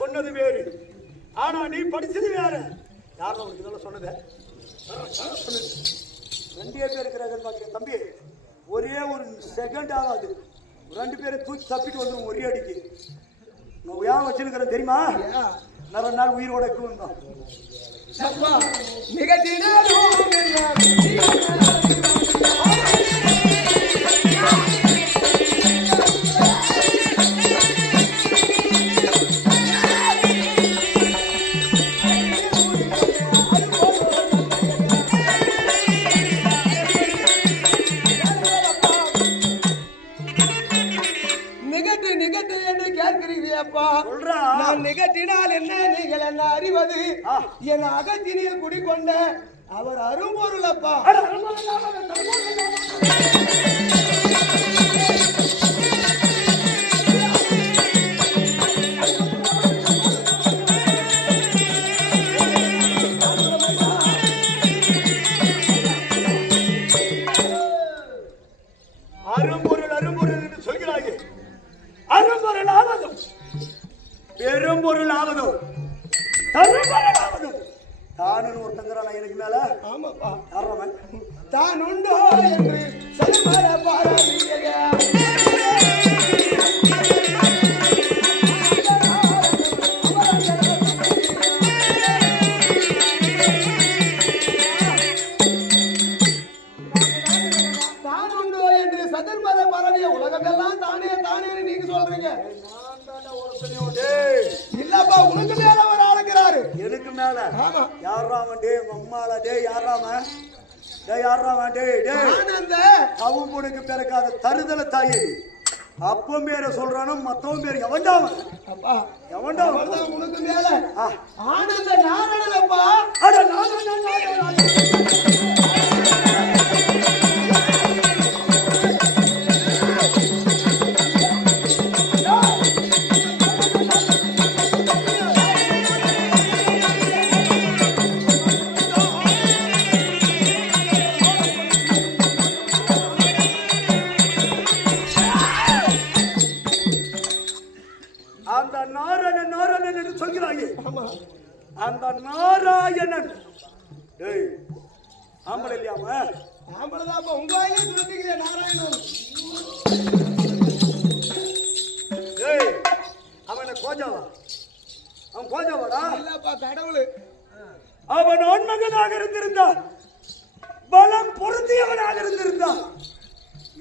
சொன்னது வேறு. ஆனா நீ படிச்சது வேற. யாரும் உனக்கு இதெல்லாம் சொன்னது? ரெண்டே பேர் இருக்கிறாங்கன்னு பாக்கிறேன் தம்பி. ஒரே ஒரு செகண்ட் ஆகாது. ரெண்டு பேரை தூக்கி தப்பிட்டு வந்துடும் ஒரே அடிக்கு. நான் ஏன் வச்சிருக்கிறேன் தெரியுமா? நிறைய நாள் உயிரோட இருக்கும் தான். மிக தினம் சொல்றா நான் நிகட்டினால் என்ன? நீங்கள் என்ன அறிவது. என் அகத்தினியில் குடிக்கொண்ட அவர் அரும்பொருளப்பா அட, பெரும்பொருள் ஆவதும் தரும்பொருள் ஆவதும் தானுன்னு ஒருத்தங்கிறான் எனக்கு மேல. ஆமாப்பா. யாரவன் தான் உண்டோ என்று சதுர்மர பரவிய உலகமெல்லாம் தானே சொல்றீங்க? டேய், இல்லப்பா உனக்கு மேல அவர் ஆளுங்கிறாரு எனக்கு மேல? ஆமா. யாராமன் டே அம்மால? டே யாராம டே யாராமன் டே டே ஆனந்த அவன் பொண்ணுக்கு பிறக்காத தருதல தாயே. அப்பன் பேரை சொல்றானோ மத்தவன் பேர் எவன்டாவன் எவன்டாவன் உனக்கு மேல. ஆனந்த அட அந்த நாராயணன். டேய் ஆம்பளை இல்லையாம ஆம்பளதாப்பா உங்க வாயிலே சொல்லிட்டீங்களே நாராயணன். டேய் அவன கோஜாவா? அவன் கோஜாவாடா? இல்லப்பா கடவுள். அவன் ஆண்மகனாக இருந்திருந்தான். பலம் பொருந்தியவனாக இருந்திருந்தான்.